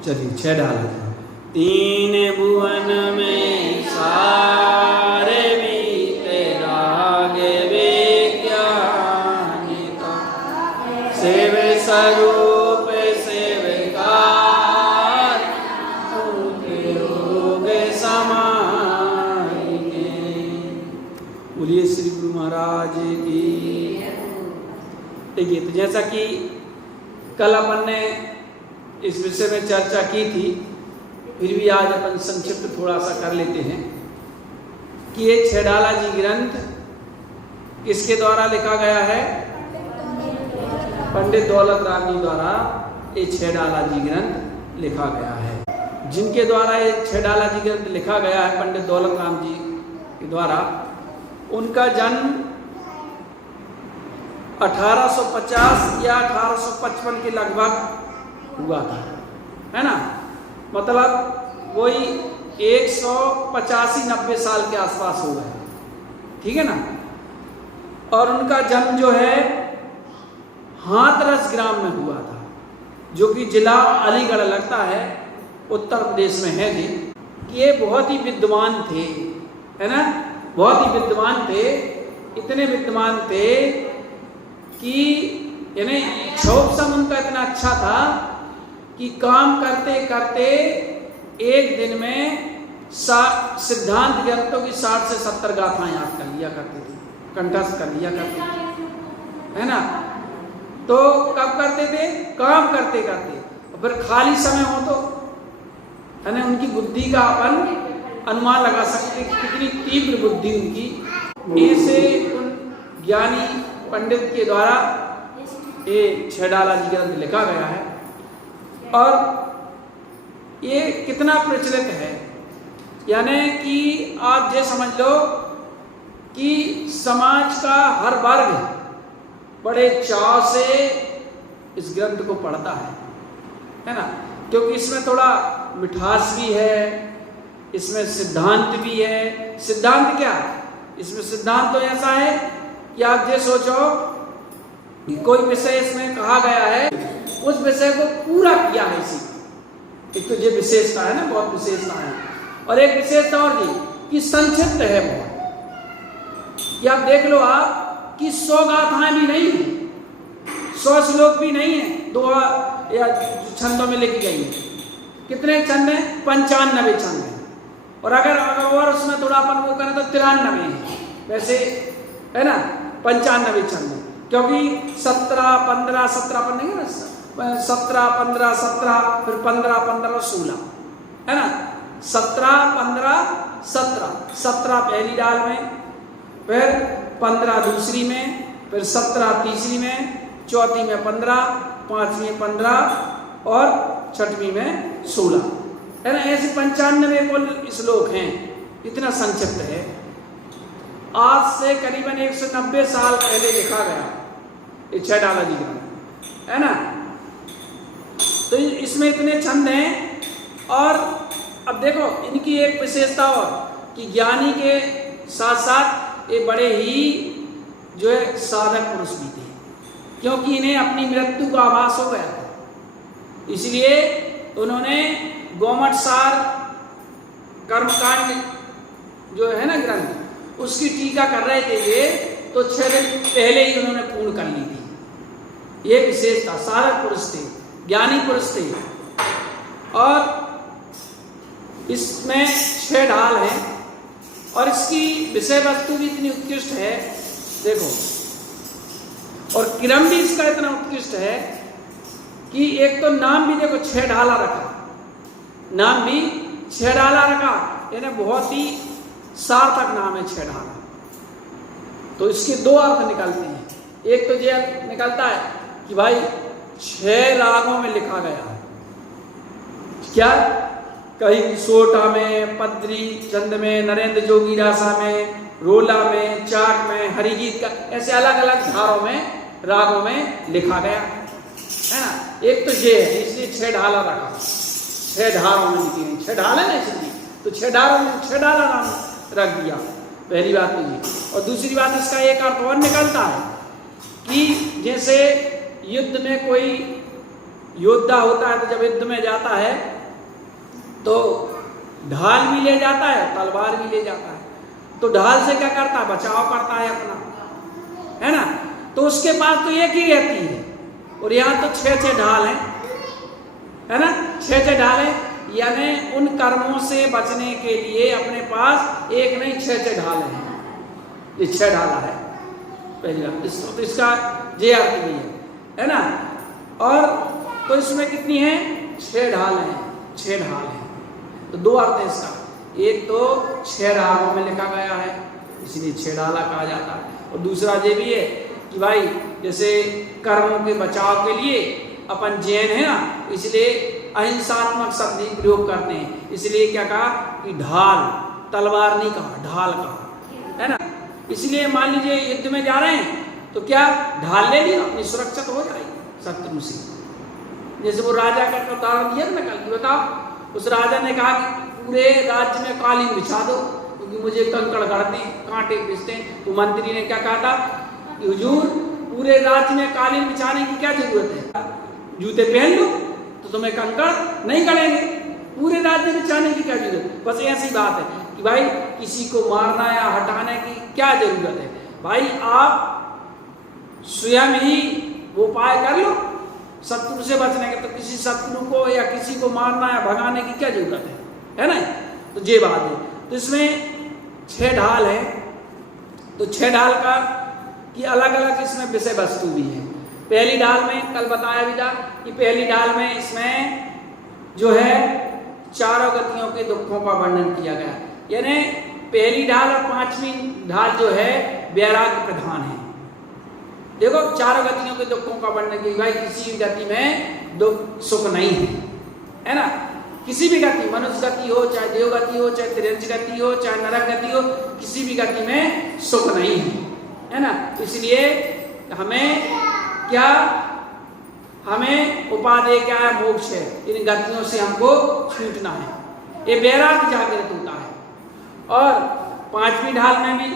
चलिए 6 ढाला। तीन भुवन में सारे बीते रागे विज्ञानी का, सेव स्वरूप सेवकार उनके योग समाएंगे। बोलिए श्री गुरु महाराज की। देखिए, तो जैसा कि कल अपन ने इस विषय में चर्चा की थी, फिर भी आज अपन संक्षिप्त थोड़ा सा कर लेते हैं कि ये छेडाला जी ग्रंथ किसके द्वारा लिखा गया है? पंडित दौलत राम जी द्वारा ये छेडाला जी ग्रंथ लिखा गया है। जिनके द्वारा ये छेडाला जी ग्रंथ लिखा गया है, पंडित दौलत राम जी के द्वारा, उनका जन्म 1850 या 1855 के लगभग हुआ था, है ना। मतलब वही 185-90 साल के आसपास हो गए, ठीक है ना। और उनका जन्म जो है हाथरस ग्राम में हुआ था, जो कि जिला अलीगढ़ लगता है, उत्तर प्रदेश में है जी। ये बहुत ही विद्वान थे, है ना, बहुत ही विद्वान थे। इतने विद्वान थे कि यानी क्षोभ उनका इतना अच्छा था कि काम करते करते एक दिन में सिद्धांत ग्रंथों की 60 से 70 गाथाएं याद कर लिया करते थे, कंठस्थ कर लिया करते थे, है ना। तो कब करते थे? काम करते करते। और फिर खाली समय हो तो, है ना, उनकी बुद्धि का अपन अनुमान लगा सकते कि कितनी तीव्र बुद्धि उनकी। ऐसे उन ज्ञानी पंडित के द्वारा ये छेडाला जी ग्रंथ लिखा गया है। और ये कितना प्रचलित है, यानी कि आप ये समझ लो कि समाज का हर वर्ग बड़े चाव से इस ग्रंथ को पढ़ता है ना, क्योंकि इसमें थोड़ा मिठास भी है, इसमें सिद्धांत भी है। सिद्धांत क्या? इसमें सिद्धांत तो ऐसा है कि आप ये सोचो कि कोई विषय इसमें कहा गया है, उस विषय को पूरा किया है इसी। एक तो ये विशेषता है ना, बहुत विशेषता है। और एक विशेषता और ये कि संक्षिप्त है बहुत। ये आप देख लो आप कि 100 गाथाएं भी नहीं है, 100 श्लोक भी नहीं है, 2 या छंदों में लिखी गई है। कितने छंद हैं? 95 छंद हैं। और अगर और उसमें थोड़ा अपन वो करें तो 93 है, वैसे, है ना, 95 छंद है। क्योंकि 17, 15, 17 पर नहीं है ना, 17, 15, 17, फिर 15, 15, 16, है ना। 17, 15, 17, 17 पहली डाल में, फिर 15 दूसरी में, फिर 17 तीसरी में, चौथी में 15, पांचवी में 15 और छठवीं में 16, है ना। ऐसे 95 कुल श्लोक हैं। इतना संक्षिप्त है। आज से करीबन 190 साल पहले लिखा गया ये छेडाला जी ग्रंथ, है ना। तो इसमें इतने छंद हैं। और अब देखो इनकी एक विशेषता और कि ज्ञानी के साथ साथ ये बड़े ही जो है साधक पुरुष भी थे, क्योंकि इन्हें अपनी मृत्यु का आभास हो गया था। इसलिए उन्होंने गोमट सार कर्मकांड जो है ना ग्रंथ, उसकी टीका कर रहे थे ये, तो 6 दिन पहले ही उन्होंने पूर्ण कर ली थी। ये विशेषता, साधक पुरुष थे, ज्ञानी पुरुष थे। और इसमें 6 ढाल हैं और इसकी विषय वस्तु भी इतनी उत्कृष्ट है, देखो। और क्रम भी इसका इतना उत्कृष्ट है कि एक तो नाम भी देखो 6 ढाला रखा, नाम भी 6 ढाला रखा, यानी बहुत ही सार्थक नाम है 6 ढाला। तो इसके 2 अर्थ निकलते हैं। एक तो ये निकलता है कि भाई 6 रागों में लिखा गया है। क्या? कहीं सोटा में, पद्री चंद में, नरेंद्र जोगी रासा में, रोला में, चाक में, हरिगीत का, ऐसे अलग अलग धारों में, रागों में लिखा गया, है ना। एक तो ये है, इसलिए 6 ढाला रखा, 6 धारों में लिखी गई। 6 ढाले ना इसलिए, तो 6 ढालों में 6 ढाला नाम रख दिया। पहली बात तो ये। और दूसरी बात इसका एक अर्थ और निकलता है कि जैसे युद्ध में कोई योद्धा होता है तो जब युद्ध में जाता है तो ढाल भी ले जाता है, तलवार भी ले जाता है। तो ढाल से क्या करता है? बचाव करता है अपना, है ना। तो उसके पास तो एक ही रहती है, और यहाँ तो 6 ढाल है ना, 6 ढाल है। यानी उन कर्मों से बचने के लिए अपने पास एक नहीं 6 ढाल हैं। ये 6 ढाला है पहली बात। तो इसका ये अर्थ भी है ना। और तो इसमें कितनी है? 6 ढाल हैं, 6 ढाल हैं। तो 2 अर्थ है इसका। एक तो 6 ढालों में लिखा गया है, इसलिए 6 ढाला कहा जाता है। और दूसरा ये भी है कि भाई जैसे कर्मों के बचाव के लिए अपन जैन है ना, इसलिए अहिंसात्मक शब्द ही प्रयोग करते हैं। इसलिए क्या कहा कि ढाल, तलवार नहीं कहा, ढाल कहा, है ना। इसलिए मान लीजिए युद्ध में जा रहे हैं तो क्या ढाल ले लिया, अपनी सुरक्षा तो हो जाएगी शत्रु से। जैसे वो राजा का उदाहरण दिया ना कल की, बताओ उस राजा ने कहा कि पूरे राज्य में कालीन बिछा दो क्योंकि मुझे कंकड़ गढ़ते कांटे पिसते हैं। तो मंत्री ने क्या कहा था कि हुजूर पूरे राज्य में कालीन बिछाने की क्या जरूरत है, जूते पहन लो तो तुम्हें कंकड़ नहीं गड़ेंगे, पूरे राज्य में बिछाने की क्या जरूरत। बस ऐसी बात है कि भाई किसी को मारना या हटाने की क्या जरूरत है। भाई आप स्वयं ही वो उपाय कर लो शत्रु से बचने के। तो किसी शत्रु को या किसी को मारना या भगाने की क्या जरूरत है ना। तो ये बात है। तो इसमें 6 ढाल है। तो 6 ढाल का कि अलग अलग इसमें विषय वस्तु भी है। पहली ढाल में कल बताया भी था कि पहली ढाल में इसमें जो है चारों गतियों के दुखों का वर्णन किया गया। यानी पहली ढाल और 5वीं ढाल जो है वैराग्य प्रधान है। देखो चारों गतियों के दुखों का वर्णन किया भाई किसी भी गति में दुख सुख नहीं है ना। किसी भी गति, मनुष्य गति हो चाहे देव गति हो चाहे त्रियंश गति हो चाहे नरक गति हो, किसी भी गति में सुख नहीं है ना। इसलिए हमें क्या, हमें उपादेय क्या है? मोक्ष है। इन गतियों से हमको छूटना है, ये वैराग्य जागृत होता है। और 5वीं ढाल में भी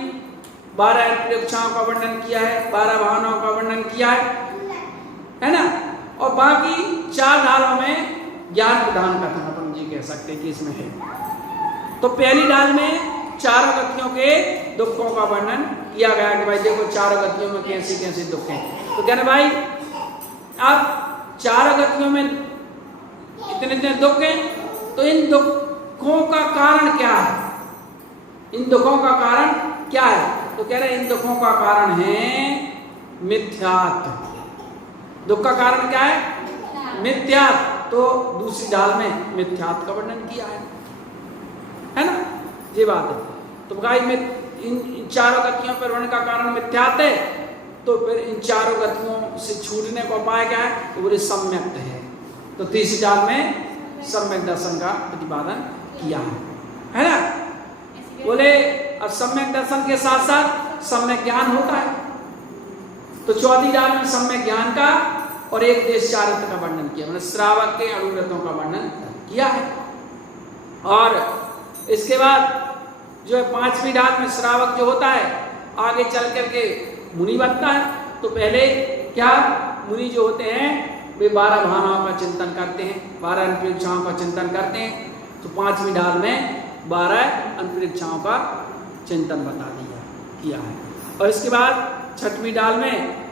12 परीक्षाओं का वर्णन किया है, 12 भावनाओं का वर्णन किया है ना। और बाकी 4 ढालों में ज्ञान प्रदान कथन अपन जी कह सकते हैं कि इसमें है। तो पहली ढाल में चारों गतियों के दुखों का वर्णन किया गया कि भाई देखो चारों गतियों में कैसे कैसे दुख हैं। तो कहना भाई अब चारों गतियों में इतने इतने दुख हैं, तो इन दुखों का कारण क्या है? इन दुखों का कारण क्या है? तो कह रहे इन दुखों का कारण है मिथ्यात्व। दुख का कारण क्या है? मिथ्यात्व। तो दूसरी ढाल में मिथ्यात्व का वर्णन किया है ना, ये बात है। तो भाई इन चारों गतियों पर वर्णन का कारण मिथ्यात्व है। तो फिर इन चारों गतियों से छूटने का उपाय क्या है? तो बोले सम्यक है। तो तीसरी ढाल में सम्यक दर्शन का प्रतिपादन किया है ना। बोले अब सम्यक दर्शन के साथ साथ सम्यक ज्ञान होता है। तो चौथी ढाल में सम्यक ज्ञान का और एक देश चारित्र का वर्णन किया, मतलब श्रावक के अनुव्रतों का वर्णन किया है। और इसके बाद जो है 5वीं ढाल में श्रावक जो होता है आगे चल करके मुनि बनता है। तो पहले क्या मुनि जो होते हैं वे 12 भावनाओं का चिंतन करते हैं, 12 अंतरिक्षाओं का चिंतन करते हैं। तो 5वीं ढाल में 12 अंतरिक्षाओं का चिंतन बता किया है। और इसके बाद 6वीं ढाल में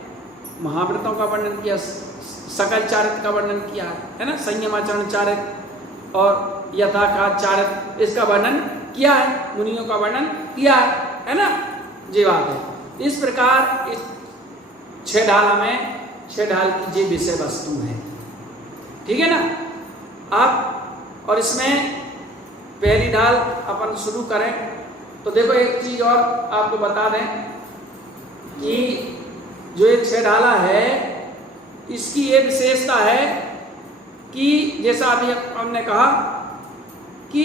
महाव्रतों का वर्णन किया, सकल चारित्र का वर्णन किया है ना, संयमाचरण चारित्र और यथाकाथ चारित्र, इसका वर्णन किया है, मुनियों का वर्णन किया है ना, ये बात है। इस प्रकार इस 6 ढाल में 6 ढाल की ये विषय वस्तु है, ठीक है ना। आप और इसमें पहली ढाल अपन शुरू करें तो देखो एक चीज और आपको बता दें कि जो ये 6 ढाला है इसकी ये विशेषता है कि जैसा अभी हमने कहा कि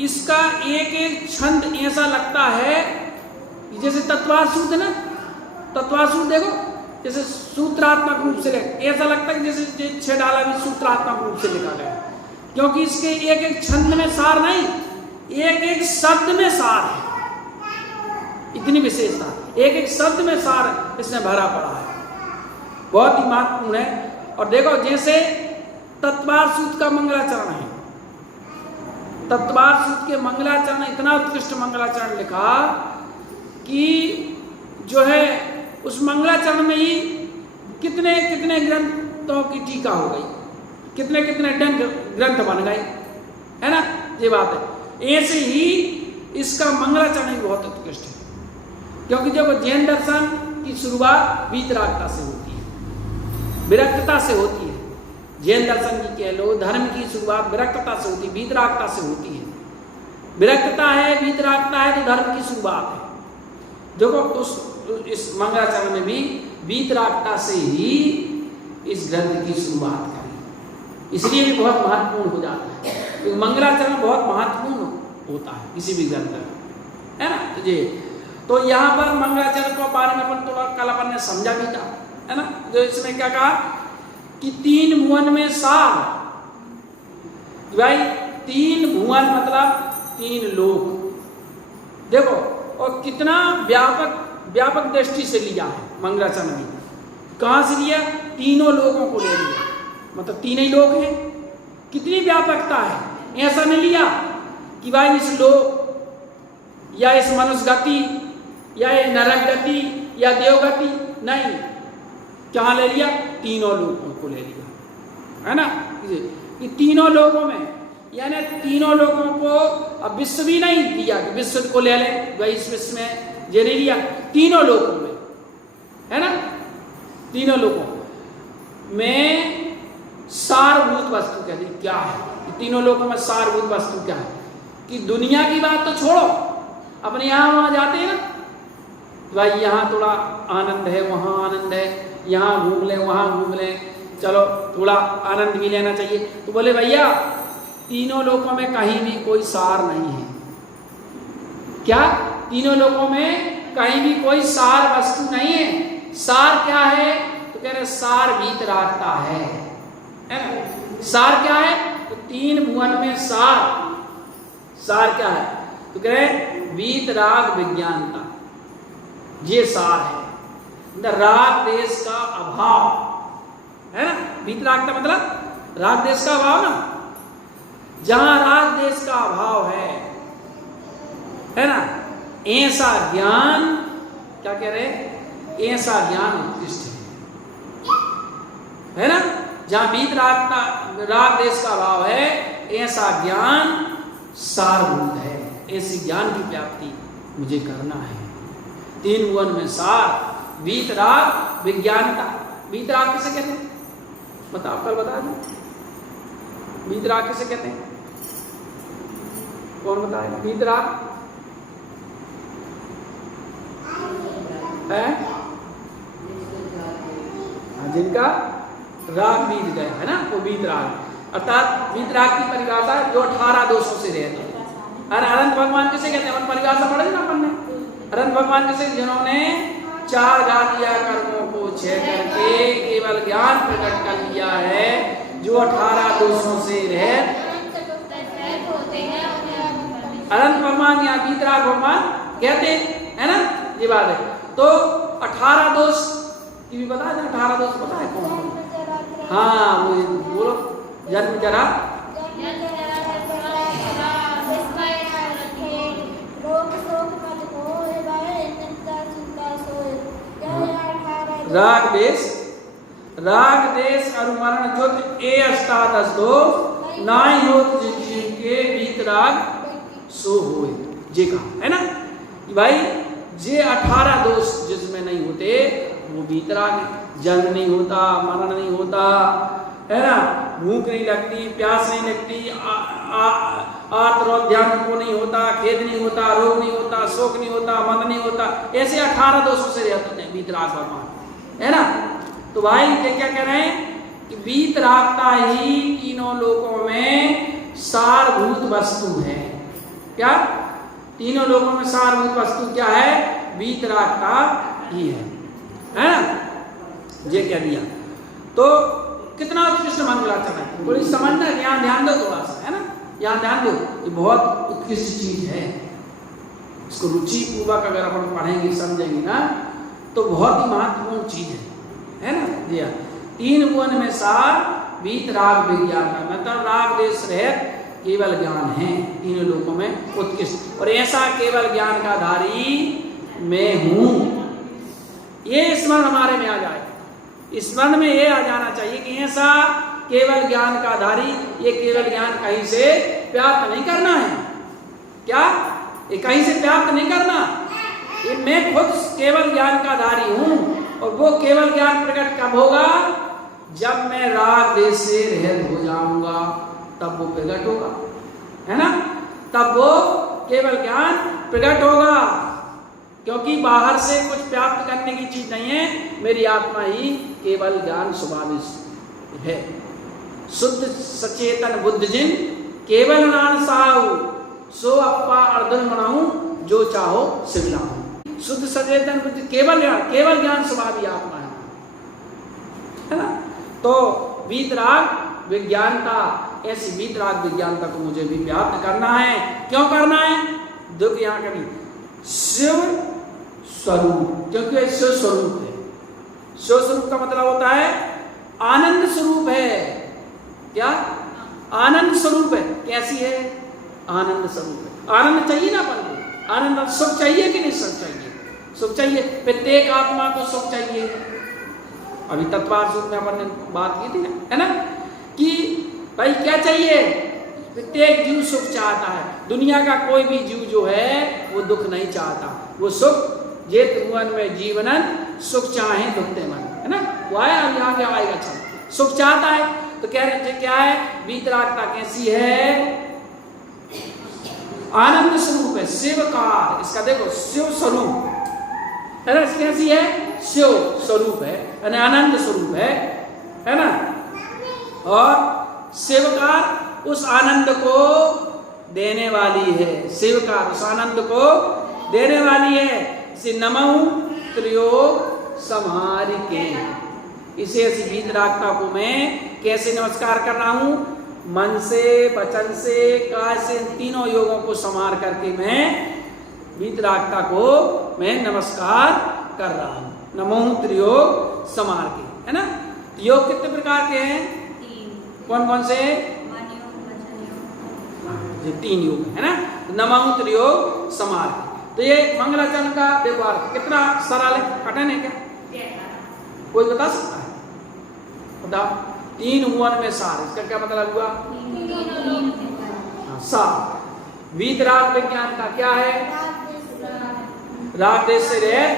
इसका एक एक छंद ऐसा लगता है जैसे तत्वार सूत्र ना, तत्वार सूत्र देखो जैसे सूत्रात्मक रूप से ऐसा लगता है कि जैसे 6 ढाला भी सूत्रात्मक रूप से लिखा गया, क्योंकि इसके एक एक छंद में सार नहीं, एक एक शब्द में सार है। इतनी विशेषता, एक एक शब्द में सार इसमें भरा पड़ा है, बहुत ही महत्वपूर्ण है। और देखो जैसे तत्वार सूत का मंगलाचरण है, तत्वार सूत के मंगलाचरण इतना उत्कृष्ट मंगलाचरण लिखा कि जो है उस मंगलाचरण में ही कितने कितने ग्रंथों की टीका हो गई, कितने कितने ग्रंथ बन गए, है ना, ये बात है। ऐसे ही इसका मंगलाचरण भी बहुत उत्कृष्ट है, क्योंकि जब जैन दर्शन की शुरुआत वीतरागता से होती है, विरक्तता से होती है। जैन दर्शन की कह लो, धर्म की शुरुआत विरक्तता से होती है, वीतरागता से होती है। विरक्तता है, वीतरागता है तो धर्म की शुरुआत है। देखो उस इस मंगलाचरण में भी वीतरागता से ही इस ग्रंथ की शुरुआत करी, इसलिए भी बहुत महत्वपूर्ण हो जाता है, क्योंकि मंगलाचरण बहुत महत्वपूर्ण होता है किसी भी ग्रंथ का, है ना। तो यहाँ पर मंगलाचरण के बारे में अपन थोड़ा कल अपन ने समझा भी था, है ना। जो इसमें क्या कहा कि 3 भुवन में सार, भाई 3 भुवन मतलब 3 लोक। देखो और कितना व्यापक दृष्टि से लिया है मंगलाचरण में। कहाँ से लिया? तीनों लोगों को ले लिया, मतलब 3 ही लोग हैं। कितनी व्यापकता है। ऐसा नहीं लिया कि भाई इस लोक या इस मनुष्य गति या ये नरक गति या देवगति, नहीं, क्या ले लिया? तीनों लोगों को ले लिया, है ना। कि तीनों लोगों में, यानी तीनों लोगों को, अब विश्व भी नहीं दिया कि विश्व को ले लें, भाई इस विश्व में ये नहीं लिया, तीनों लोगों में, है ना। तीनों लोगों में सारभूत वस्तु कहती क्या है? तीनों लोगों में सारभूत वस्तु क्या है? कि दुनिया की बात तो छोड़ो, अपने यहाँ वहां जाते हैं ना, भाई यहाँ थोड़ा आनंद है, वहाँ आनंद है, यहाँ घूम लें, वहाँ घूम लें, चलो थोड़ा आनंद भी लेना चाहिए। तो बोले भैया तीनों लोगों में कहीं भी कोई सार नहीं है। क्या? तीनों लोगों में कहीं भी कोई सार वस्तु नहीं है। सार क्या है? तो कह रहे सार वीतरागता है ना। सार क्या है? तो 3 भुवन में सार क्या है? तो कह रहे वीतराग विज्ञानता, ये सार है। राग देश का अभाव, है ना। वीतरागता मतलब राग देश का अभाव ना। जहां राग देश का अभाव है ना, ऐसा ज्ञान, क्या कह रहे, ऐसा ज्ञान उत्कृष्ट है ना। जहां वीतरागता, राग देश का अभाव है, ऐसा ज्ञान सारभूत है। ऐसी ज्ञान की प्राप्ति मुझे करना है। 3 भुवन में सार, वीतराग विज्ञानता। वीतराग किसे कहते हैं? बताओ, कल बता दो। वीतराग किसे कहते हैं? कौन बताएगा? वीतराग है जिनका राग बीत गया, है ना, वो वीतराग। अर्थात वीतराग की परिभाषा जो 18 दोषों से रहते हैं। अरे अनंत भगवान किसे कहते हैं? परिभाषा पढ़े ना अपन ने। अनंत भगवान किसे? जिन्होंने 4 घातिया कर्मों को छह करके केवल ज्ञान प्रकट कर लिया है, जो 18 दोषों से रहित। अनंत भगवान या वीतराग भगवान कहते हैं, है ना, ये बात है। तो 18 दोष की भी बता दें। 18 दोष पता है कौन कौन? हाँ वो बोलो। जन्म जरा, राग देश अनुमरण जुत ए 18 दोष नाई होत जीव के वीतराग सो होए, जे कहा, है ना। भाई जे 18 दोष जिसमें नहीं होते वो वीतराग है। जन्म नहीं होता, मरण नहीं होता, है ना, भूख नहीं लगती, प्यास नहीं लगती, आर्त ध्यान को नहीं होता, खेद नहीं होता, रोग नहीं होता, शोक नहीं होता, मन नहीं होता। ऐसे 18 दोषों से रहते हैं वीतराग भगवान, है ना। तो भाई ये क्या कह रहे हैं कि वीतरागता ही तीनों लोकों में सारभूत वस्तु है। क्या? तीनों लोगों में सारभूत वस्तु क्या है? वीतरागता ही है ना। ये कह दिया। तो कितना उत्कृष्ट मंगलाचरण है, थोड़ी समझना, यहाँ ध्यान दो थोड़ा सा, है ना, यहाँ ध्यान दो। ये बहुत उत्कृष्ट चीज है। इसको रुचि पूर्वक अगर अपन पढ़ेंगे, समझेंगे ना, तो बहुत ही महत्वपूर्ण चीज है ना। दिया तीन भुवन में सार वीतराग विज्ञान है, मतलब राग देश रहित केवल ज्ञान है, तीनों लोकों में उत्कृष्ट। और ऐसा केवल ज्ञान का धारी मैं हूं, ये स्मरण हमारे में आ जाए। स्मरण में ये आ जाना चाहिए कि ऐसा केवल ज्ञान का धारी, ये केवल ज्ञान कहीं से प्राप्त नहीं करना है। क्या ये कहीं से प्राप्त नहीं करना, ये मैं खुद केवल ज्ञान का धारी हूं। और वो केवल ज्ञान प्रकट कब होगा, जब मैं राग देश से रहित हो जाऊंगा, तब वो प्रकट होगा, है ना, तब वो केवल ज्ञान प्रकट होगा। क्योंकि बाहर से कुछ प्राप्त करने की चीज नहीं है, मेरी आत्मा ही केवल ज्ञान स्वभाव है। शुद्ध सचेतन बुद्ध जिन केवल नान साहु, सो अप्पा अर्जुन मनाऊं, जो चाहो सिवलाऊं। शुद्ध सचेतन बुद्ध केवल ज्ञान स्वभावी आत्मा है ना। तो वीतराग विज्ञानता, ऐसी वीतराग विज्ञानता को मुझे भी प्राप्त करना है। क्यों करना है, देखो यहाँ कभी शिव स्वरूप, क्योंकि ये शिव स्वरूप है। शिव स्वरूप का मतलब होता है आनंद स्वरूप है। क्या आनंद स्वरूप है, कैसी है, आनंद स्वरूप है। आनंद चाहिए ना अपन को, आनंद सुख चाहिए कि नहीं, सुख चाहिए, सुख चाहिए। प्रत्येक आत्मा को सुख चाहिए। अभी तत्वार सुख में अपन ने बात की थी ना, है ना, कि भाई क्या चाहिए, प्रत्येक जीव सुख चाहता है। दुनिया का कोई भी जीव जो है वो दुख नहीं चाहता, वो सुख जेत भुवन में जीवनन सुख चाहे दुखते मन, है ना, वो आया आगे आएगा। अच्छा सुख चाहता है, तो कह रहे क्या है, वीतरागता कैसी है, आनंद स्वरूप है, शिवकार। इसका देखो शिव स्वरूप है ना, कैसी है, शिव स्वरूप है, आनंद स्वरूप है ना। और शिवकार उस आनंद को देने वाली है, शिवकार उस आनंद को देने वाली है। इसे नमः त्रियोग समारिके, इसे ऐसी वीतरागता को मैं कैसे नमस्कार कर रहा हूं, मन से, वचन से, काय से, तीनों योगों को समार करके मैं वीतरागता को मैं नमस्कार कर रहा हूं। नमः त्रियोग समार के, है ना। योग कितने प्रकार के हैं, कौन कौन से, ये तीन योग है ना। नमः त्रियोग समार के, तो ये मंगलाचरण का व्यवहार कितना सरल है, कठिन है क्या, कोई बता सकता है, बताओ। तीन भुवन में सार, इसका क्या मतलब हुआ, सार। वीतराग विज्ञान का क्या है, राग देश से रहित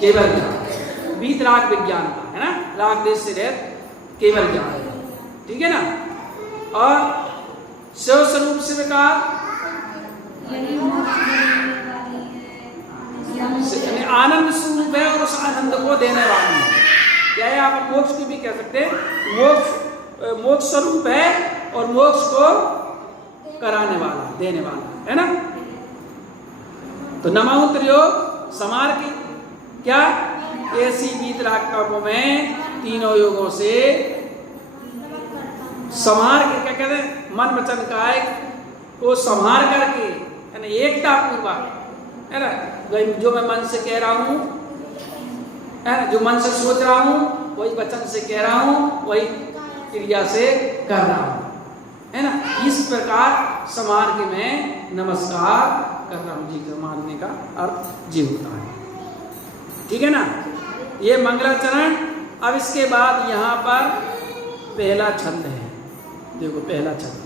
केवल ज्ञान, वीतराग विज्ञान का है ना, राग देश से रहित केवल ज्ञान, ठीक है ना। और शिव स्वरूप स्वीकार, आनंद स्वरूप है और उस आनंद को देने वाली है। क्या है, आप मोक्ष की भी कह सकते हैं, मोक्ष स्वरूप है और मोक्ष को कराने वाला, देने वाला, है ना। तो नमः त्रियोग समार की क्या, ऐसी वीतरागता को मैं तीनों योगों से समार के, क्या कहते हैं, मन वचन काय को संभार करके, है ना, एकता पूर्वक, है ना, जो मैं मन से कह रहा हूं, है ना, जो मन से सोच रहा हूं वही वचन से कह रहा हूं, वही क्रिया से कर रहा हूं, है ना। इस प्रकार समार के मैं नमस्कार कर रहा हूं। जी मारने का अर्थ जी होता है, ठीक है ना। ये मंगलाचरण। अब इसके बाद यहाँ पर पहला छंद है, देखो पहला छंद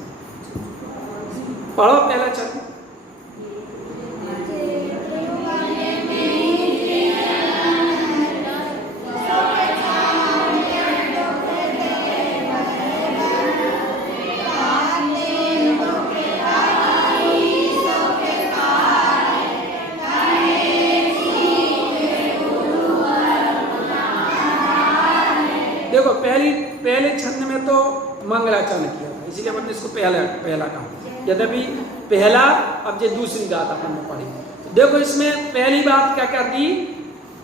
पढ़ो, पहला छंद। देखो पहले छंद में तो मंगलाचरण किया था, इसीलिए हमने इसको पहला कहा। यद्यपि पहला, अब ये दूसरी बात अपन ने पढ़ी। देखो इसमें पहली बात क्या कर दी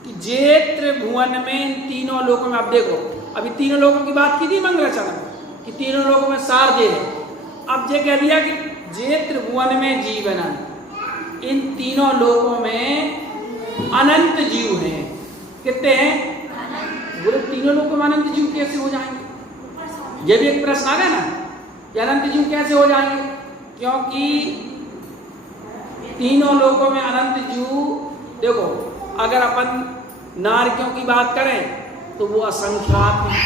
कि जे त्रिभुवन में, इन तीनों लोकों में, अब देखो अभी तीनों लोकों की बात की थी मंगलाचरण में कि तीनों लोकों में सार जे है। अब ये कह दिया कि जे त्रिभुवन में जीवनन, इन तीनों लोकों में अनंत जीव हैं। कितने हैं, बोले तीनों लोगों में अनंत जीव कैसे हो जाएंगे? ये भी एक प्रश्न आ गया ना कि अनंत जीव कैसे हो जाएंगे, क्योंकि तीनों लोगों में अनंत जीव। देखो अगर अपन नारकियों की बात करें तो वो असंख्यात है।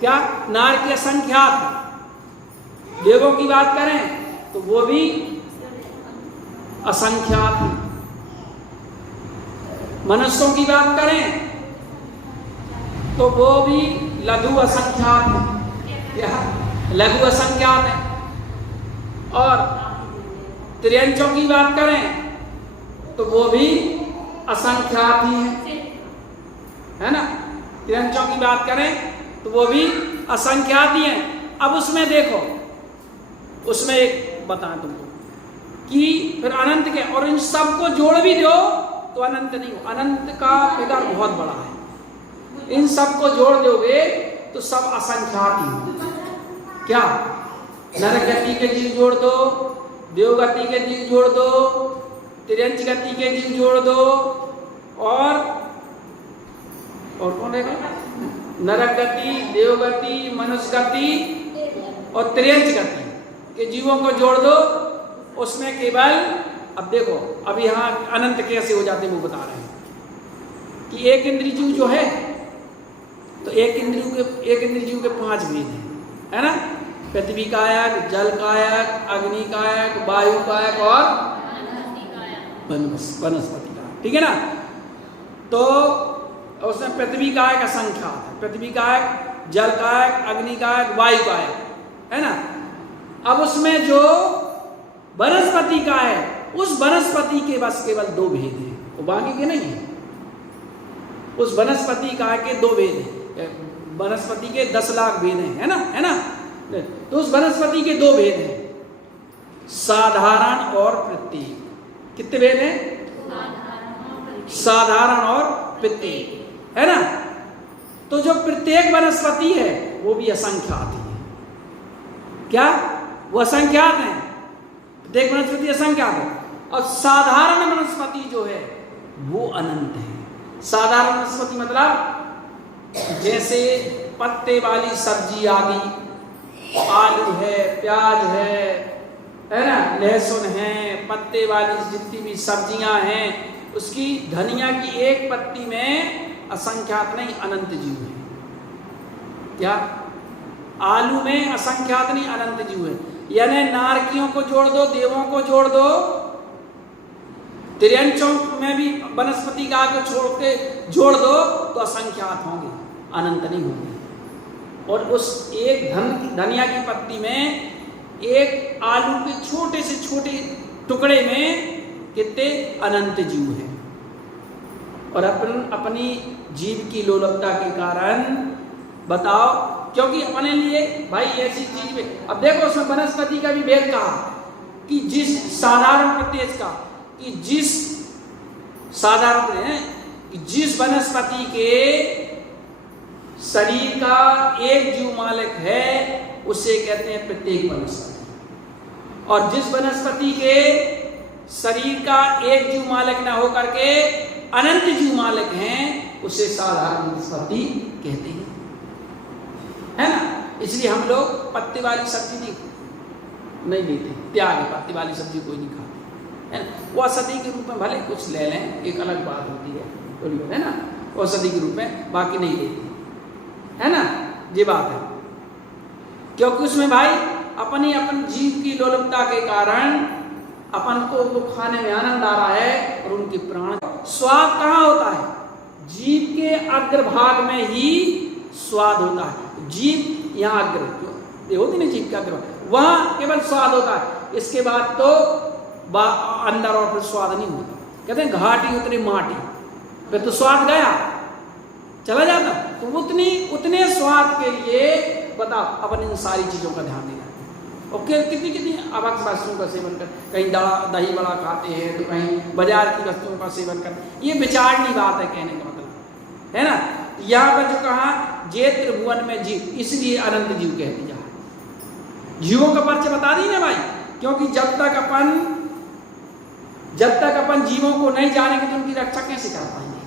क्या? नारकी असंख्यात है। देवों की बात करें तो वो भी असंख्यात है। मनुष्यों की बात करें तो वो भी लघु असंख्यात है। क्या? लघु असंख्यात है। और त्रियंचों की बात करें तो वो भी असंख्यात ही है ना। त्रियंचों की बात करें तो वो भी असंख्यात ही है। अब उसमें देखो, उसमें एक बताएं तुमको कि फिर अनंत के, और इन सबको जोड़ भी दो तो अनंत नहीं हो। अनंत का फिगर बहुत बड़ा है। इन सबको जोड़ दोगे तो सब असंख्यात ही हो। क्या? नरक गति के जीव जोड़ दो, देवगति के जीव जोड़ दो, त्रियंच गति के जीव जोड़ दो, और कौन रहेगा? नरक गति, देवगति, मनुष्य गति और त्रियंच गति के जीवों को जोड़ दो। उसमें केवल, अब देखो अब यहाँ अनंत कैसे हो जाते वो बता रहे हैं कि एक इंद्रिय जीव जो है तो एक इंद्रिय जीव के 5 भेद है ना। पृथ्वी कायक, जल कायक, अग्नि कायक, वायु कायक और वनस्पति कायक। ठीक है ना। तो उसमें पृथ्वी कायक असंख्यात है। पृथ्वी कायक, जल कायक, अग्नि कायक, वायु कायक है ना। अब उसमें जो वनस्पति का है, उस वनस्पति के बस केवल 2 भेद हैं, वो बाकी के नहीं है। उस वनस्पति का के 2 भेद हैं। वनस्पति के 10 लाख भेद हैं, है ना। तो उस वनस्पति के 2 भेद हैं, साधारण और प्रत्येक। कितने भेद हैं? साधारण और प्रत्येक, है ना। तो जो प्रत्येक वनस्पति है वो भी असंख्यात है। क्या? वो असंख्यात है। प्रत्येक वनस्पति असंख्यात है। और साधारण वनस्पति जो है वो अनंत है। साधारण वनस्पति मतलब जैसे पत्ते वाली सब्जी आदि, आलू है, प्याज है ना, लहसुन है, पत्ते वाली जितनी भी सब्जियां हैं, उसकी धनिया की एक पत्ती में असंख्यात नहीं अनंत जीव है। क्या? आलू में असंख्यात नहीं अनंत जीव है। यानी नारकियों को जोड़ दो, देवों को जोड़ दो, त्रियंचों में भी वनस्पति का को छोड़ के जोड़ दो तो असंख्यात होंगे, अनंत नहीं होंगे। और उस एक धनिया की पत्ती में, एक आलू के छोटे से छोटे टुकड़े में कितने अनंत जीव हैं। और अपनी जीव की लोलुपता के कारण बताओ, क्योंकि अपने लिए भाई ऐसी चीज में, अब देखो उसमें वनस्पति का भी भेद कहा कि जिस साधारण प्रत्येक का, कि जिस साधारण है कि जिस वनस्पति के शरीर का एक जीव मालिक है उसे कहते हैं प्रत्येक वनस्पति। और जिस वनस्पति के शरीर का एक जीव मालिक ना होकर के अनंत जीव मालिक हैं उसे साधारण वनस्पति कहते हैं, है ना। इसलिए हम लोग पत्ते वाली सब्जी नहीं लेते, त्याग है, पत्ते वाली सब्जी कोई नहीं खाते, है ना। वो औषधि के रूप में भले कुछ ले लें, एक अलग बात होती है ना, औषधि के रूप में, बाकी नहीं लेते, है ना। ये बात है, क्योंकि उसमें भाई अपनी जीव की लोलुपता के कारण अपन को वो खाने में आनंद आ रहा है और उनके प्राण। स्वाद कहाँ होता है? जीव के अग्रभाग में ही स्वाद होता है। जीव यहाँ अग्र होती ना, जीव के अग्रभाग, वहां केवल स्वाद होता है। इसके बाद तो अंदर और फिर स्वाद नहीं होता। कहते हैं घाटी उतनी माटी, फिर तो स्वाद गया, चला जाता। तो उतने स्वाद के लिए बताओ अपन इन सारी चीजों का ध्यान देना। ओके, कितनी अवक्ष वस्तुओं का सेवन कर, कहीं दही बड़ा खाते हैं तो कहीं बाजार की वस्तुओं का सेवन कर, ये विचारणी बात है कहने का मतलब, है ना। यहाँ पर जो कहा जे त्रिभुवन में जीव, इसलिए अनंत जीव कह दिया। जीवों का परिचय बता दी ना भाई, क्योंकि जब तक अपन जीवों को नहीं जानेंगे तो उनकी रक्षा कैसे कर पाएंगे,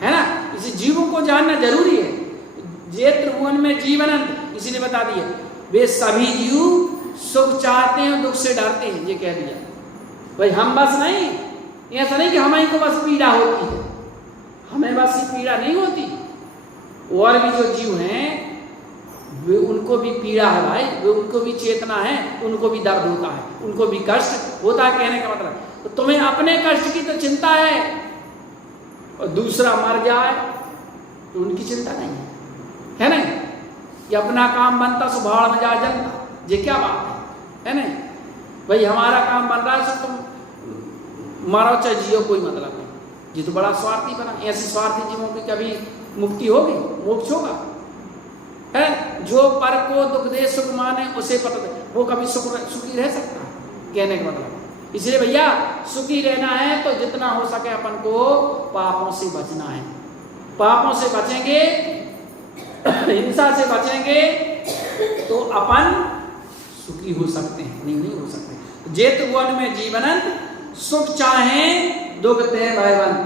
है ना। इसी जीवों को जानना जरूरी है। जे त्रिभुवन में जीव अनंत, इसी ने बता दिया वे सभी जीव सुख चाहते हैं, दुख से डरते हैं, ये कह दिया। भाई हम बस नहीं, ऐसा नहीं कि हमें को बस पीड़ा होती है, हमें बस पीड़ा नहीं होती, और भी जो जीव हैं वे उनको भी पीड़ा है भाई, वे उनको भी चेतना है, उनको भी दर्द होता है, उनको भी कष्ट होता है। कहने का मतलब तो तुम्हें अपने कष्ट की तो चिंता है, और दूसरा मर जाए तो उनकी चिंता नहीं है नहीं? कि अपना काम बनता सो भाड़ में जा जनता, ये क्या बात है नहीं? भाई हमारा काम बन रहा है सो तुम मारो चाहे जियो, कोई मतलब नहीं। ये तो बड़ा स्वार्थी बना। ऐसे स्वार्थी जीवों की कभी मुक्ति होगी, मोक्ष होगा है? जो पर को दुख दे सुख माने उसे पता दे, वो कभी सुखी रह सकता है? कहने का मतलब इसलिए भैया सुखी रहना है तो जितना हो सके अपन को पापों से बचना है। पापों से बचेंगे, हिंसा से बचेंगे तो अपन सुखी हो सकते हैं, नहीं हो सकते। जेत वन में जीवनंत सुख चाहे दुख ते भयवंत।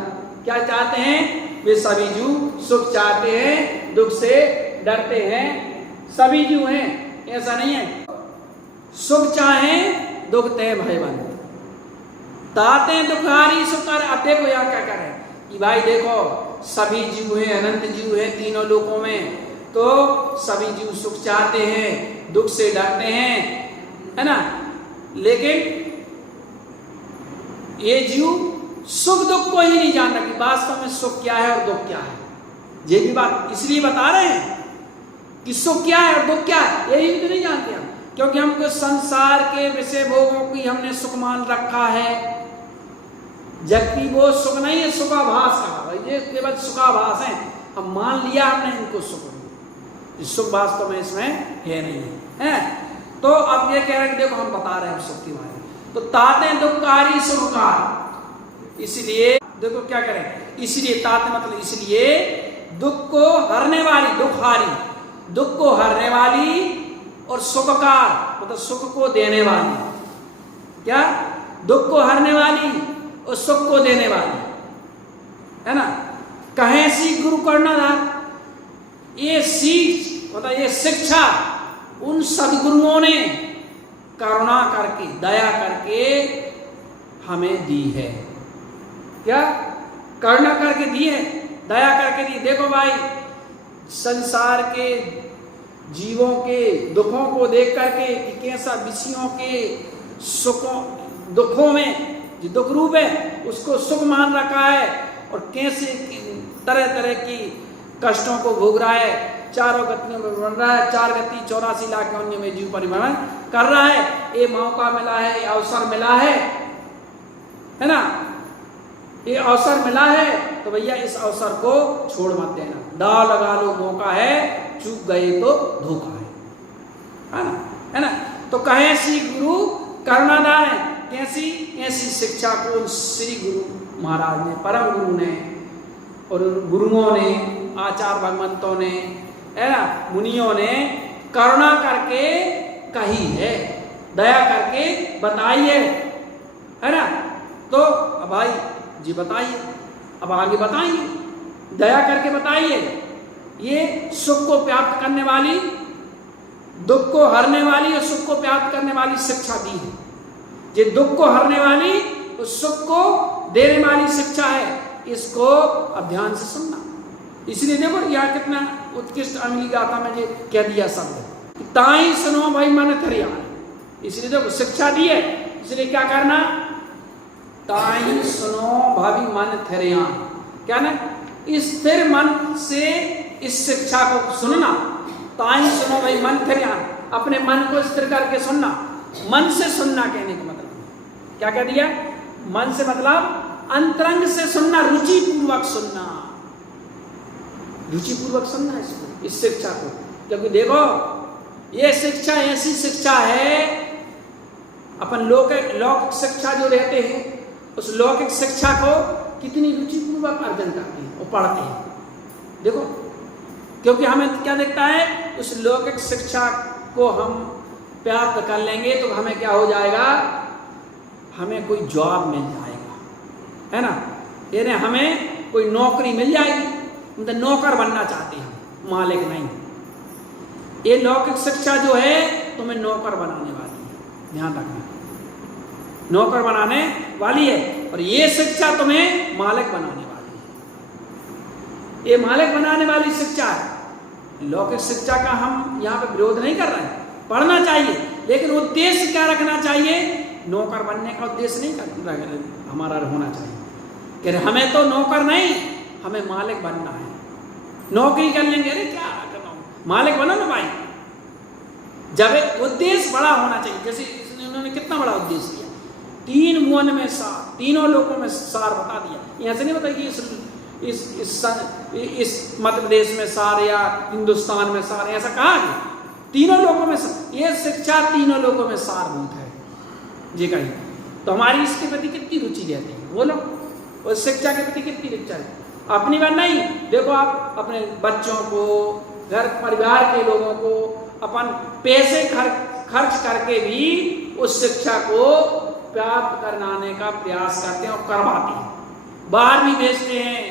क्या चाहते हैं? वे सभी जीव सुख चाहते हैं, दुख से डरते हैं। सभी जीव हैं, ऐसा नहीं है। सुख चाहे दुख ते भयवंत, ताते दुखारी सुकर। अब देखो यहाँ क्या करें कि भाई देखो सभी जीव हैं, अनंत जीव हैं तीनों लोकों में, तो सभी जीव सुख चाहते हैं, दुख से डरते हैं, है ना? लेकिन ये जीव सुख दुख को ही नहीं जान रहे कि वास्तव में सुख क्या है और दुख क्या है। ये भी बात इसलिए बता रहे हैं कि सुख क्या है और दुख क्या है, यही भी तो नहीं जानते हम, क्योंकि हमको संसार के विषय भोगों की हमने सुख मान रखा है, जबकि वो सुख नहीं है, सुखाभास का। ये केवल सुखाभास है, हम मान लिया हमने इनको सुख। सुख वास्तव में इसमें है नहीं है। तो अब ये कह रहे हैं कि देखो हम बता रहे हैं सुख के बारे में, तो ताते दुखकारी सुखकार। इसलिए देखो क्या करें, इसलिए ताते मतलब इसलिए दुख को हरने वाली, दुखहारी, दुख को हरने वाली, और सुखकार मतलब सुख को देने वाली। क्या? दुख को हरने वाली और सुख को देने वाली, है ना? कहें सी गुरु कर्णधार। ये सीख मतलब ये शिक्षा उन सदगुरुओं ने करुणा करके, दया करके हमें दी है। क्या? करुणा करके दी है, दया करके दी। देखो भाई संसार के जीवों के दुखों को देख करके कि कैसा विषयों के सुखों दुखों में जो दुख रूप है उसको सुख मान रखा है, और कैसे तरह तरह की कष्टों को भोग रहा है, चारों गतियों में बन रहा है, 4 गति 84 लाख योनि में जीव परिभ्रमण कर रहा है। ये मौका मिला है, ये अवसर मिला है ना? ये अवसर मिला है तो भैया इस अवसर को छोड़ मत देना। दाव लगा लो, मौका है, चूक गए तो धोखा है ना? है ना? तो कहे श्री गुरु करुणादार है। कैसी? ऐसी शिक्षा को श्री गुरु महाराज ने, परम गुरु ने और गुरुओं ने, आचार्य भगवंतों ने, है ना, मुनियों ने करुणा करके कही है, दया करके बताई है ना? तो अब भाई जी बताइए, अब आगे बताइए, दया करके बताइए। ये सुख को प्राप्त करने वाली, दुख को हरने वाली और सुख को प्राप्त करने वाली शिक्षा दी है। ये दुख को हरने वाली और सुख को देने वाली शिक्षा है, इसको अब ध्यान से सुनना। इसलिए देखो यहाँ कितना उत्कृष्ट अमली गाथा में ये कह दिया शब्द, ताई सुनो भाई मन थरियान। इसलिए देखो शिक्षा दी है, इसलिए क्या करना? ताई सुनो भाभी मन थरियान। क्या ना? स्थिर मन से इस शिक्षा को सुनना। ताई सुनो भाई मन थरियान, अपने मन को स्थिर करके सुनना। मन से सुनना कहने का मतलब क्या कह दिया? मन से मतलब अंतरंग से सुनना, रुचि पूर्वक सुनना, रुचि पूर्वक सुनना इसको, इस शिक्षा को। क्योंकि देखो ये शिक्षा ऐसी शिक्षा है, अपन लौकिक शिक्षा जो रहते हैं उस लौकिक शिक्षा को कितनी रुचि पूर्वक अर्जन करते हैं और पढ़ते हैं। देखो क्योंकि हमें क्या दिखता है, उस लौकिक शिक्षा को हम प्राप्त कर लेंगे तो हमें क्या हो जाएगा? हमें कोई जॉब मिल जाएगा, है ना? यानी हमें कोई नौकरी मिल जाएगी, मतलब नौकर बनना चाहते हैं, मालिक नहीं। ये लौकिक शिक्षा जो है तुम्हें नौकर बनाने वाली है, ध्यान रखना, नौकर बनाने वाली है। और ये शिक्षा तुम्हें मालिक बनाने वाली है, ये मालिक बनाने वाली शिक्षा है। लौकिक शिक्षा का हम यहाँ पे विरोध नहीं कर रहे हैं, पढ़ना चाहिए, लेकिन उद्देश्य क्या रखना चाहिए? नौकर बनने का उद्देश्य नहीं हमारा होना चाहिए कि हमें तो नौकर नहीं, हमें मालिक बनना है। नौकरी कर लेंगे, अरे क्या करना, मालिक बनो ना भाई। जब उद्देश्य बड़ा होना चाहिए, जैसे उन्होंने कितना बड़ा उद्देश्य दिया, 3 भुवन में सार, तीनों लोगों में सार बता दिया। ऐसे नहीं बता कि इस मध्य प्रदेश में सार या हिंदुस्तान में सार, ऐसा कहा कि तीनों लोगों में सार। ये शिक्षा तीनों लोगों में सारभूत है जी कहीं। तो हमारी इसके प्रति कितनी रुचि रहती है, बोलो, उस शिक्षा के प्रति कितनी रुचि है? अपनी बात नहीं, देखो आप अपने बच्चों को, घर परिवार के लोगों को अपन पैसे खर्च करके भी उस शिक्षा को प्राप्त कराने का प्रयास करते हैं और करवाते हैं। बाहर भी भेजते हैं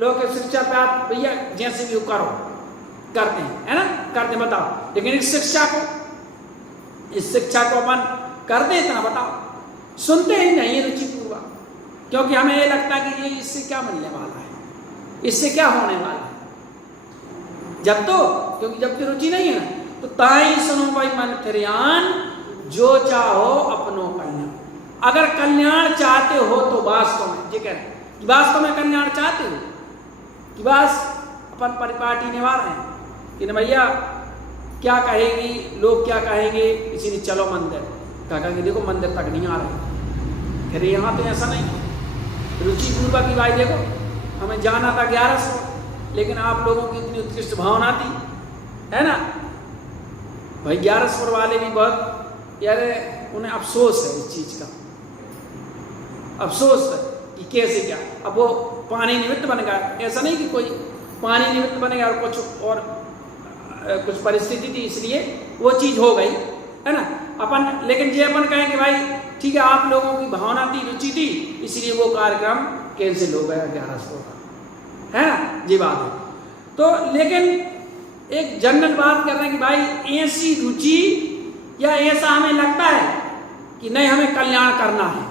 लोग शिक्षा प्राप्त, भैया जैसे भी करो, करते हैं, है ना, करते, बताओ। लेकिन इस शिक्षा को अपन करते इतना, बताओ, सुनते ही नहीं रुचिपूर्वक, क्योंकि हमें ये लगता है कि ये इससे क्या मिलने वाला है, इससे क्या होने वाला है। क्योंकि जब की रुचि नहीं है ना, तो ताई सुनो भाई मन थिरयान, जो चाहो अपनो कल्याण। अगर कल्याण चाहते हो तो वास्तव में, ये कह रहे हैं कि वास्तव में कल्याण चाहते हो, कि बस अपन परिपाटी निभा रहे हैं कि न भैया क्या कहेगी, लोग क्या कहेंगे, इसीलिए चलो मंदिर। काका कि देखो मंदिर तक नहीं आ रहे, फिर यहाँ तो ऐसा नहीं, रुचिपूर्वक की भाई देखो हमें जाना था 1100, लेकिन आप लोगों की इतनी उत्कृष्ट भावना थी, है ना भाई। 1100 वाले भी बहुत यार, उन्हें अफसोस है इस चीज का, अफसोस है कि कैसे क्या। अब वो पानी निमित्त बन गया, ऐसा नहीं कि कोई पानी निमित्त बनेगा और कुछ परिस्थिति थी इसलिए वो चीज हो गई, है ना। अपन लेकिन जे अपन कहें कि भाई ठीक है, आप लोगों की भावना थी, रुचि थी, इसलिए वो कार्यक्रम कैंसिल हो गया 1100 का, है ना, ये बात है। तो लेकिन एक जनरल बात कर रहे हैं कि भाई ऐसी रुचि या ऐसा हमें लगता है कि नहीं हमें कल्याण करना है।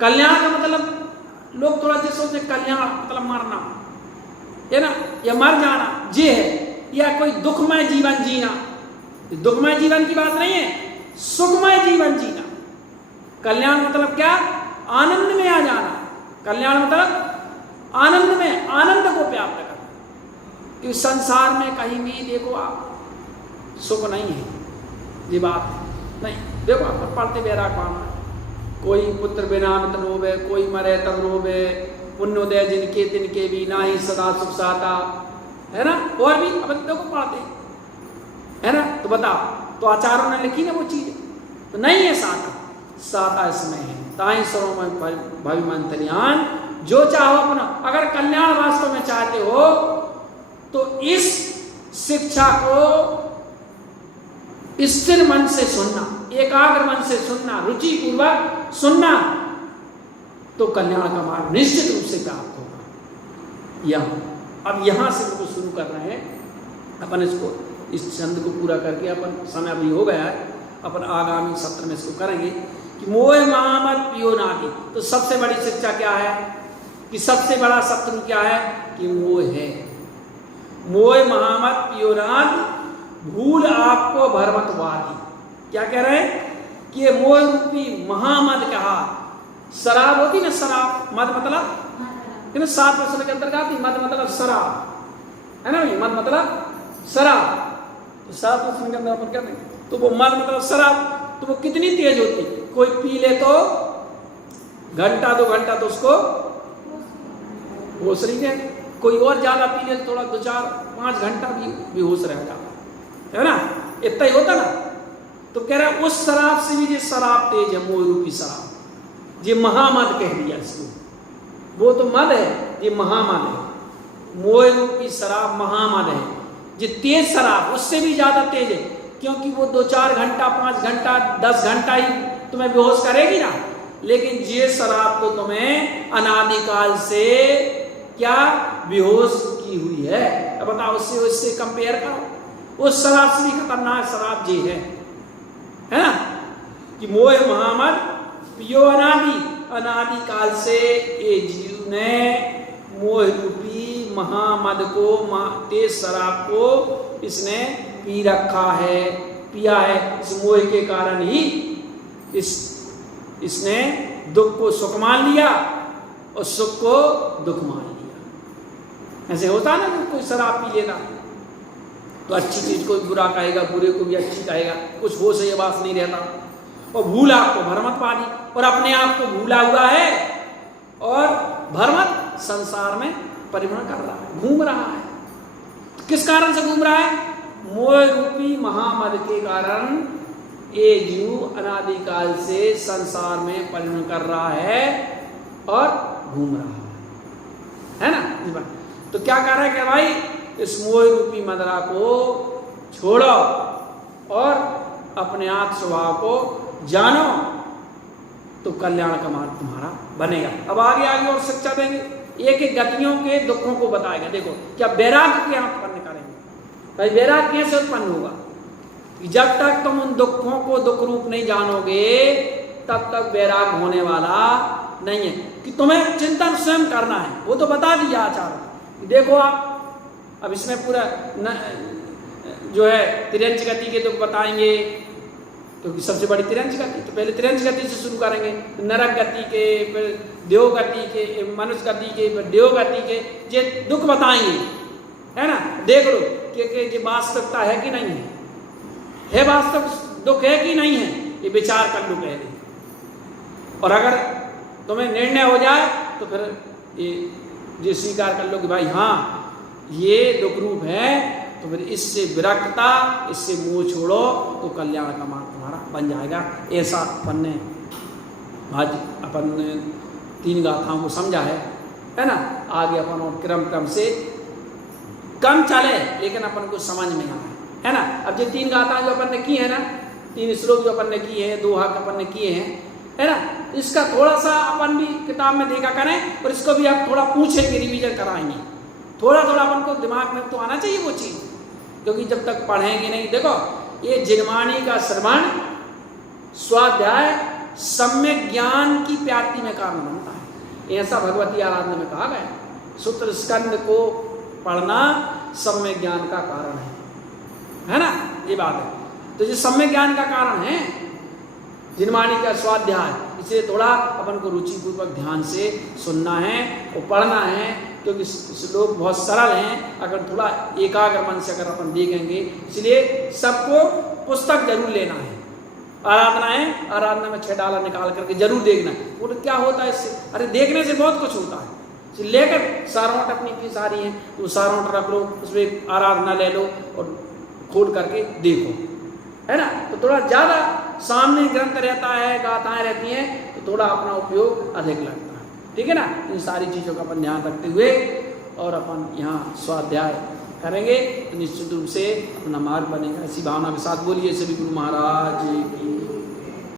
कल्याण का मतलब लोग थोड़ा जैसे सोचते, कल्याण मतलब मरना, है ना, या मर जाना, ये है, या कोई दुखमय जीवन जीना। दुखमय जीवन की बात नहीं है, सुखमय जीवन जीना। कल्याण मतलब क्या? आनंद में आ जाना। कल्याण मतलब आनंद में, आनंद को प्राप्त करना। कि संसार में कहीं भी देखो आप सुख नहीं है, ये बात नहीं। देखो आप पढ़ते बैराग पाना, कोई पुत्र बिना मत रोवे, कोई मरे तब रोवे, पुण्योदय जिनके तिनके भी ना ही सदा सुख साता, है ना। और भी अपन देखो पढ़ते, है ना। तो बताओ, तो आचार्यों ने लिखी ना वो चीज, तो नहीं है साता, साता इसमें है। ताई सरो में भावी मंत्रियान, जो चाहो अपना। अगर कल्याण वास्तव में चाहते हो तो इस शिक्षा को स्थिर मन से सुनना, एकाग्र मन से सुनना, रुचि पूर्वक सुनना, तो कल्याण का मार्ग निश्चित रूप से प्राप्त होगा। अब यहां से बिल्कुल शुरू कर रहे हैं अपन इसको, इस छंद को पूरा करके अपन, समय अभी हो गया है, अपन आगामी सत्र में इसको करेंगे कि मोह महामद पियो नागी। तो सबसे बड़ी शिक्षा क्या है कि सबसे बड़ा शत्रु क्या है कि मोह है। मोह महामद पियो नाग, भूल आपको भरमतवादी। क्या कह रहे हैं कि ये मोह रूपी महामद कहा, शराब होती ना, शराब, मद मतलब 7 प्रश्न के अंतर्गत आती, मद मतलब शराब, है ना भाई, मद मतलब शराब। तो 7 प्रश्न के अंदर अपन कहते हैं, तो वो मद मतलब शराब, तो वो कितनी तेज होती, कोई पी ले तो घंटा 2 घंटा तो उसको होश नहीं है, कोई और ज्यादा पी ले थोड़ा 2 4 5 घंटा भी होश रह जाता है ना, इतना ही होता ना। तो कह रहा है उस शराब से भी ये शराब तेज है, मोह रूपी शराब, ये महामद कह दिया इसको। वो तो मद है, ये महामद है। मोह रूपी शराब महामद है, ये तेज शराब उससे भी ज्यादा तेज है, क्योंकि वो 2 4 घंटा 5 घंटा 10 घंटा ही तुम्हें बेहोश करेगी ना। लेकिन ये शराब तो तुम्हें अनादिकाल से क्या बेहोश की हुई है। अब बताओ उससे कंपेयर करो। उस शराब से भी खतरनाक शराब ये है ना, कि मोह महामद पियो अनादि काल से ये जीव ने मोह रूपी महामद को, तेज शराब को इसने पी रखा है, पिया है। इस मोह के कारण ही इसने दुख को सुख मान लिया और सुख को दुख मान लिया। ऐसे होता ना कि कोई शराब पी लेता तो अच्छी चीज को बुरा कहेगा, बुरे को भी अच्छी कहेगा, कुछ होश है ये बात नहीं रहता, और भूल आपको भरमत पा दी, और अपने आप को भूला हुआ है और भरमत संसार में परिभ्रमण कर रहा है, घूम रहा है। तो किस कारण से घूम रहा है? मोह रूपी महामद के कारण ये जीव अनादिकाल से संसार में परिभ्रमण कर रहा है और घूम रहा है ना। तो क्या कर रहा है कि भाई इस मोह रूपी मदरा को छोड़ो और अपने आत्म स्वभाव को जानो, तो कल्याण का मार्ग तुम्हारा बनेगा। अब आगे और शिक्षा देंगे, एक एक गतियों के दुखों को बताएगा। देखो क्या वैराग्य क्या उत्पन्न करेंगे। भाई वैराग्य कैसे उत्पन्न होगा? जब तक तुम उन दुखों को दुख रूप नहीं जानोगे तब तक वैराग्य होने वाला नहीं है। कि तुम्हें चिंतन स्वयं करना है, वो तो बता दिया आचार्य। देखो आप अब इसमें पूरा जो है तिरंज गति के दुख बताएंगे, क्योंकि सबसे बड़ी तिरंज गति, तो पहले तिरंज गति से शुरू करेंगे, नरक गति के, फिर देव गति के, मनुष्य गति के, फिर देव गति के, ये दुख बताएंगे, है ना। देख लो कि ये वास्तविकता है कि नहीं है वास्तविक दुख है कि नहीं है, ये विचार कर लो पहले। और अगर तुम्हें निर्णय हो जाए तो फिर ये स्वीकार कर लो कि भाई हाँ ये दुख रूप है, तो फिर इससे विरक्तता, इससे मोह छोड़ो, तो कल्याण का मार्ग तुम्हारा बन जाएगा। ऐसा अपन ने आज अपन 3 गाथाओं को समझा है ना। आगे अपन और क्रम से कम चले लेकिन अपन को समझ में आए, है ना। अब ये 3 गाथाएं जो अपन ने की है ना, 3 श्लोक जो अपन ने किए हैं, 2 हक अपन ने किए हैं, है ना, इसका थोड़ा सा अपन भी किताब में देखा करें और इसको भी आप थोड़ा पूछेंगे, रिवीजन कराएंगे। थोड़ा अपन को दिमाग में तो आना चाहिए वो चीज़, क्योंकि जब तक पढ़ेंगे नहीं। देखो ये जिनवाणी का श्रवण स्वाध्याय सम्यक ज्ञान की प्राप्ति में कारण बनता है, ऐसा भगवती आराधना में कहा गया। सूत्र स्कंद को पढ़ना सम्यक ज्ञान का कारण है ना, ये बात है। तो ये सम्यक ज्ञान का कारण है जिनवाणी का स्वाध्याय, इसलिए थोड़ा अपन को रुचिपूर्वक ध्यान से सुनना है और पढ़ना है, क्योंकि श्लोक बहुत सरल हैं। अगर थोड़ा एकाग्र मन से अगर अपन देखेंगे, इसलिए सबको पुस्तक जरूर लेना है। आराधना में 6 डाला निकाल करके जरूर देखना है। वो तो क्या होता है इससे, अरे देखने से बहुत कुछ होता है। लेकर सारोट अपनी की सारी है, तो सारोट रख लो, उसमें आराधना ले लो और खोल करके देखो, है ना। तो थोड़ा ज़्यादा सामने ग्रंथ रहता है, गाथाएं रहती हैं, तो थोड़ा अपना उपयोग अधिक लगता है, ठीक है ना। इन सारी चीज़ों का अपन ध्यान रखते हुए और अपन यहाँ स्वाध्याय करेंगे तो निश्चित रूप से अपना मार्ग बनेगा। इसी भावना के साथ बोलिए सभी गुरु महाराज की।